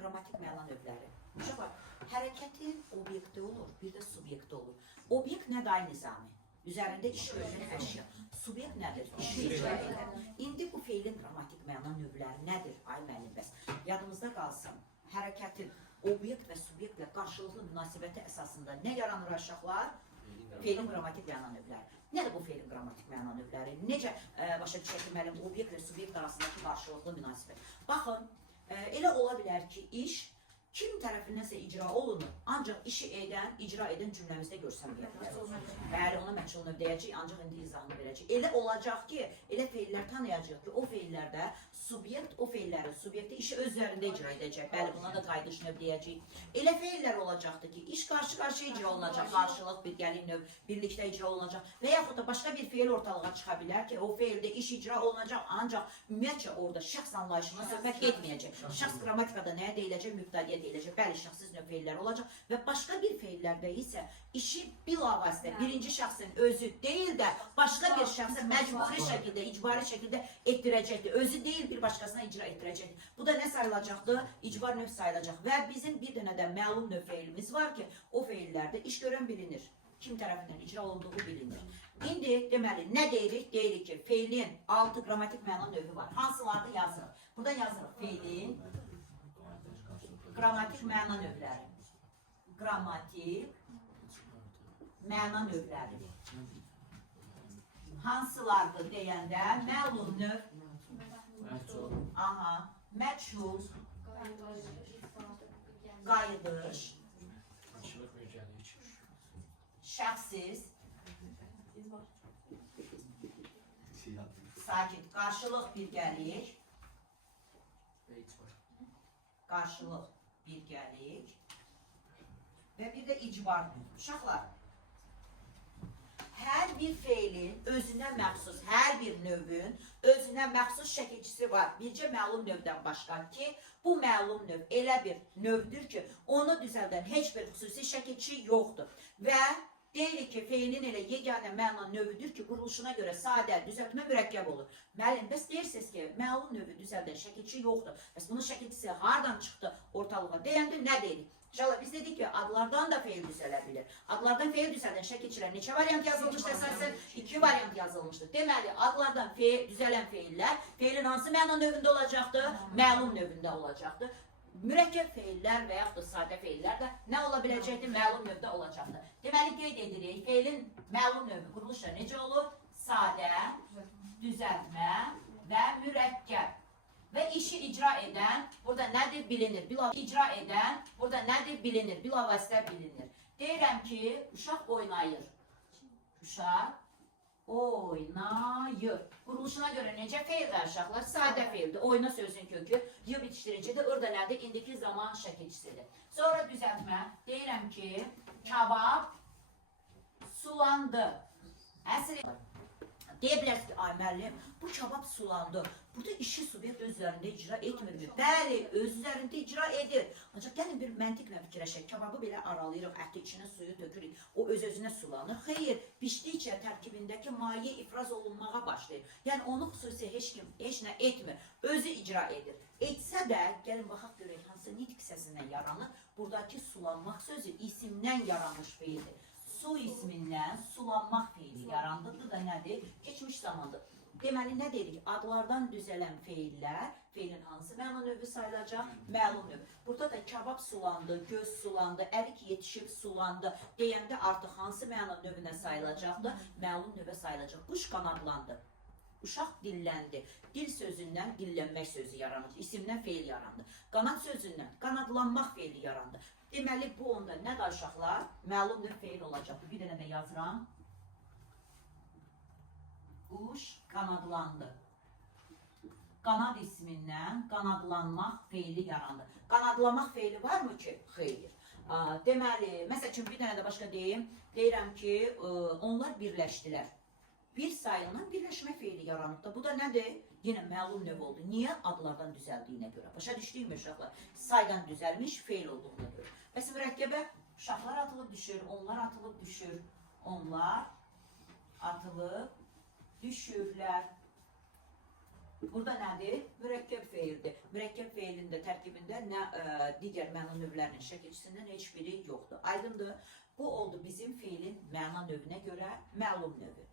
qrammatik məna növləri. Uşaqlar, hərəkətin obyekti olur, bir də subyekti olur. Obyekt nə qay nizami? Üzərində iş görülən əşya. Subyekt nədir? İşi icra edən. İndi bu feilin qrammatik məna növləri nədir? Ay müəllim, bəs yadımızda qalsın. Hərəkətin obyekt və subyektlə qarşılıqlı münasibəti əsasında nə yaranır uşaqlar? Feilin qrammatik məna növləri. Nədir bu feilin qrammatik məna növləri? Necə başa düşək ki, müəllim, obyekt və subyekt arasındakı qarşılıqlı münasibət? Baxın, elə ola bilər ki, iş kim tərəfindənsə icra olunur, ancaq işi edən, icra edən cümləmizdə görsənməyə bilər. Bəli, ona məchul növ deyəcək, ancaq indi izahını verəcək. Elə olacaq ki, elə feillər tanıyacaq ki, o feillərdə subyekt, o feillərin subyekti işi öz üzərində icra edəcək. Bəli, buna da qayıdış növ deyəcək. Elə feillər olacaqdır ki, iş qarşı-qarşıya icra olunacaq, qarşılıq, birgəlik növ, birlikdə icra olunacaq və yaxud da başqa bir feil ortalığa çıxa bilər ki, o feildə iş icra olunacaq, ancaq ümumiyyətcə orada şəxs anlayışından söhbət etməyəcək. Şəxs qrammatikada nəyə deyiləcək? Mübtədiyə deyiləcək. Bəli, şəxsiz növ feillər olacaq və başqa bir feillərdə isə işi bilavasitə birinci şəxsin özü deyil də başqa bir şəxsə məcburi şəkildə, icbari şəkildə etdirəcəkdir. Özü deyil, bir başqasına icra etdirəcəkdir. Bu da nə sayılacaqdır? İcbar növ sayılacaq və bizim bir dənə də məlum növ feilimiz var ki, o feillərdə iş görən bilinir. Kim tərəfindən icra olunduğu bilinir. İndi deməli, nə deyirik? Deyirik ki, feilin 6 qrammatik məna növü var. Hansılarda yazırıq? Burada yazırıq feilin qrammatik məna növləri. Qrammatik məna növləri. Hansılardır deyəndə məlum növ, məchul, qayıdış, şəxsiz, sakit, qarşılıq birgəlik, qarşılıq birgəlik və bir də icbar növ. Uşaqlar, hər bir feilin özünə məxsus, hər bir növün özünə məxsus şəkilçisi var. Bircə məlum növdən başqa ki, bu məlum növ elə bir növdür ki, onu düzəldən heç bir xüsusi şəkilçi yoxdur. Və deyirik ki, feilin elə yeganə məna növüdür ki, quruluşuna görə sadə, düzəltmə mürəkkəb olur. Müəllim, bəs deyirsiniz ki, məlum növü düzəldən şəkilçi yoxdur. Bəs bunun şəkilçisi hardan çıxdı ortalığa? Deyəndə nə deyirik? İnşallah biz dedik ki, adlardan da feil düzələ bilir. Adlardan feil düzəldən şəkilçilər neçə variant yazılmışdır əsasən? 2 variant yazılmışdır. Deməli, adlardan düzələn feillər feilin hansı məna növündə olacaqdır? Məlum növündə olacaqdır. Mürəkkəb feillər və yaxud da sadə feillər də nə ola biləcəkdir? Məlum növdə olacaqdır. Deməli, qeyd edirik, feilin məlum növü quruluşda necə olur? Sadə, düzəltmə və mürəkkəb. Və işi icra edən, burada nədir? Bilinir. İcra edən, burada nədir? Bilinir. Bilavasitə bilinir. Deyirəm ki, uşaq oynayır. Uşaq oynayır. Quruluşuna görə necə feillər uşaqlar? Sadə feildir. Oyna sözün kökü, y bitişdiricidir. Orada nədir? İndiki zaman şəkilçisidir. Sonra düzəltmə. Deyirəm ki, kabab sulandı. Əsr deyə bilərsiniz ki, ay müəllim, bu kabab sulandı. Burada işi subyekt öz üzərində icra etmirmi? Bəli, öz üzərində icra edir. Ancaq gəlin bir məntiqlə fikirləşək. Kababı belə aralayırıq, əti içinə suyu tökürük. O öz-özünə sulanır. Xeyr, bişdikcə tərkibindəki maye ifraz olunmağa başlayır. Yəni onu xüsusi heç kim, heç nə etmir. Özü icra edir. Etsə də, gəlin baxaq görək hansı nitq səsindən yaranır. Buradakı sulanmaq sözü isimdən yaranmış feildir. Su ismindən sulanmaq feili yarandıqdır da nədir? Keçmiş zamandır. Deməli, nə deyirik? Adlardan düzələn feillər, feilin hansı məna növü sayılacaq? Məlum növ. Burada da kabab sulandı, göz sulandı, ərik yetişib sulandı deyəndə artıq hansı məna növünə sayılacaqdır? Məlum növə sayılacaq. Quş qanadlandı. Uşaq dilləndi. Dil sözündən dillənmək sözü yaranır. İsimdən feil yarandı. Qanad sözündən qanadlanmaq feili yarandı. Deməli, bu onda nədir uşaqlar? Məlum növ feil olacaq. Bir dənə də yazıram. Quş qanadlandı. Qanad ismindən qanadlanmaq feili yarandı. Qanadlamaq feili varmı ki? Xeyr. Deməli, məsəl üçün bir dənə də başqa deyim. Deyirəm ki, onlar birləşdilər. Bir sayılan birləşmə feili yaranıb da. Bu da nədir? Yenə məlum növ oldu. Niyə? Adlardan düzəldiyinə görə. Başa düşdüyüm uşaqlar. Saydan düzəlmiş feil olduğuna görə. Bəs mürəkkəbə uşaqlar atılıb düşür, onlar atılıb düşür. Onlar atılıb düşürlər. Burada nədir? Mürəkkəb feildir. Mürəkkəb feilin də tərkibində nə digər məna növlərinin şəkilçisindən heç biri yoxdur. Aydındır? Bu oldu bizim feilin məna növünə görə məlum növü.